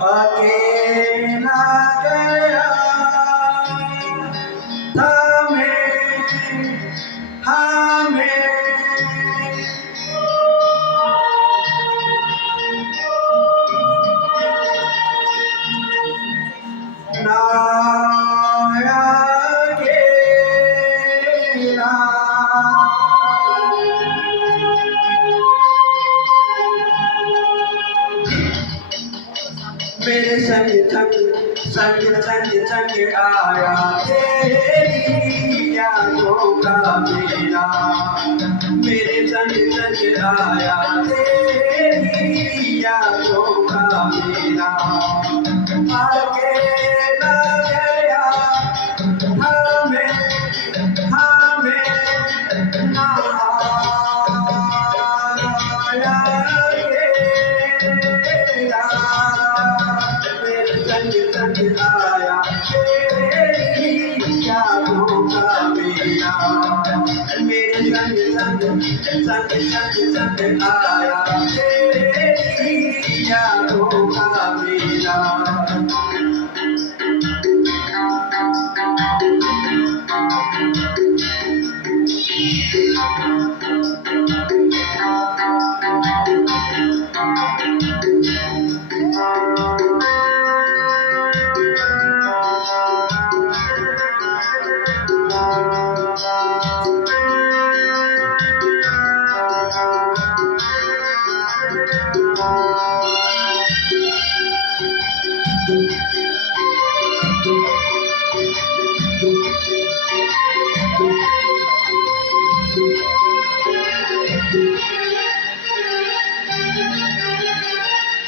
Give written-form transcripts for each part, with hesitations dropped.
अकेला गया था मैं हमें नाया अकेला मेरे संग संग संग संग संग आया तेरी यादों का मेला मेरे संग संग आया तेरी यादों का मेला अकेला गया हमें हमें ना आया अकेला मेरे संग संग आया तेरी यादों का मेला मेरे संग संग संग संग संग आया तेरी यादों का मेला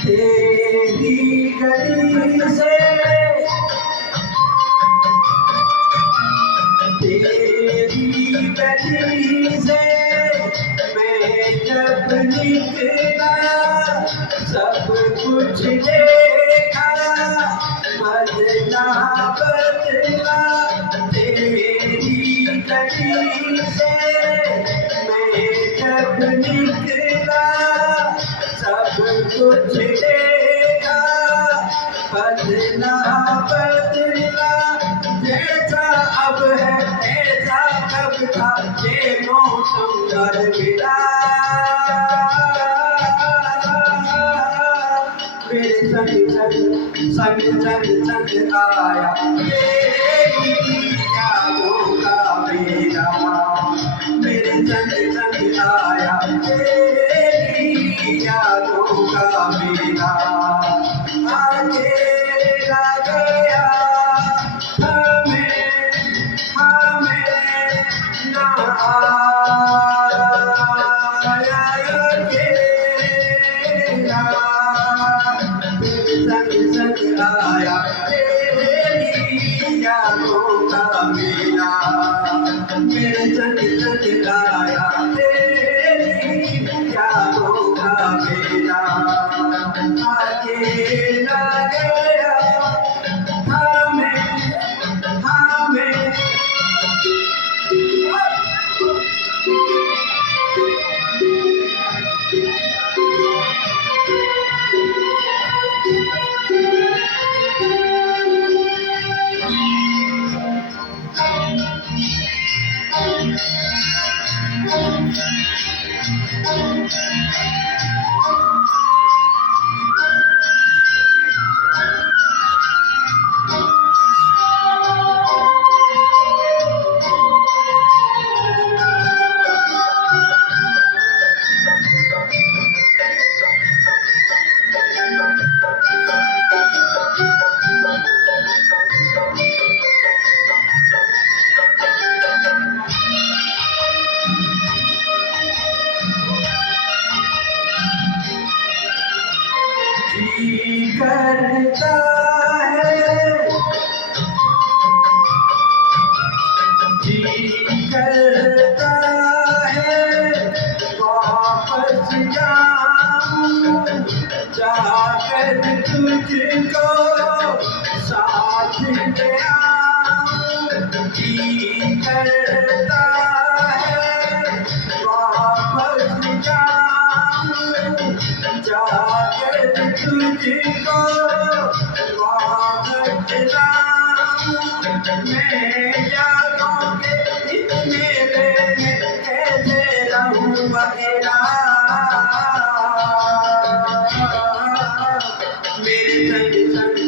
तेरी गली से तेरी गली से मैं जब निकला सब कुछ देखा बदला बदला तेरी गली से मैं जब निकला सब कुछ देखा बदला बदला जैसा अब है ऐसा कब था ये मौसम बदला मेरे संग संग संग संग संग आया तेरी यादों का मेला मेरे संग संग आया तेरी यादों का मेला अकेला गया हमें ना आया अकेला मेरे संग संग आया तेरी यादों का मेला मेरे संग संग आया तेरी यादों का मेला अकेला गया हमें जी करता है जी करता है वापस जाऊं जाकर तुझको साथ ले आऊं जी करता है वापस जाऊं जाकर तुझको मैं यादों के इस मेले में कैसे रहूं अकेला। मेरे संग संग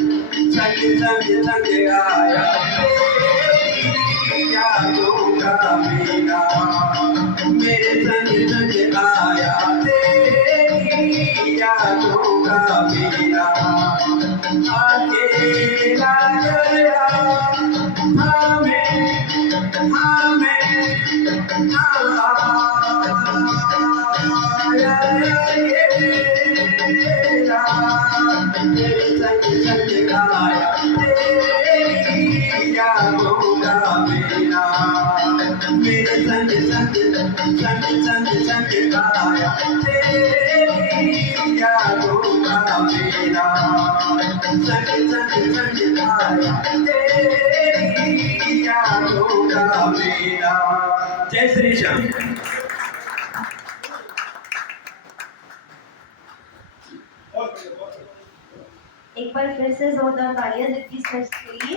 संग संग संग आया तेरी यादों का मेला। मेरे संग संग आया तेरी यादों का मेला। अकेला गया हमें तेरे संग संग आया तेरी यादों का मेला। मेरे संग संग संग संग संग आया तेरी यादों का मेला। संग संग संग आया तेरी यादों का मेला। जय श्री श्याम। एक बार फिर से जोरदार तालियां जगदीश सर के लिए।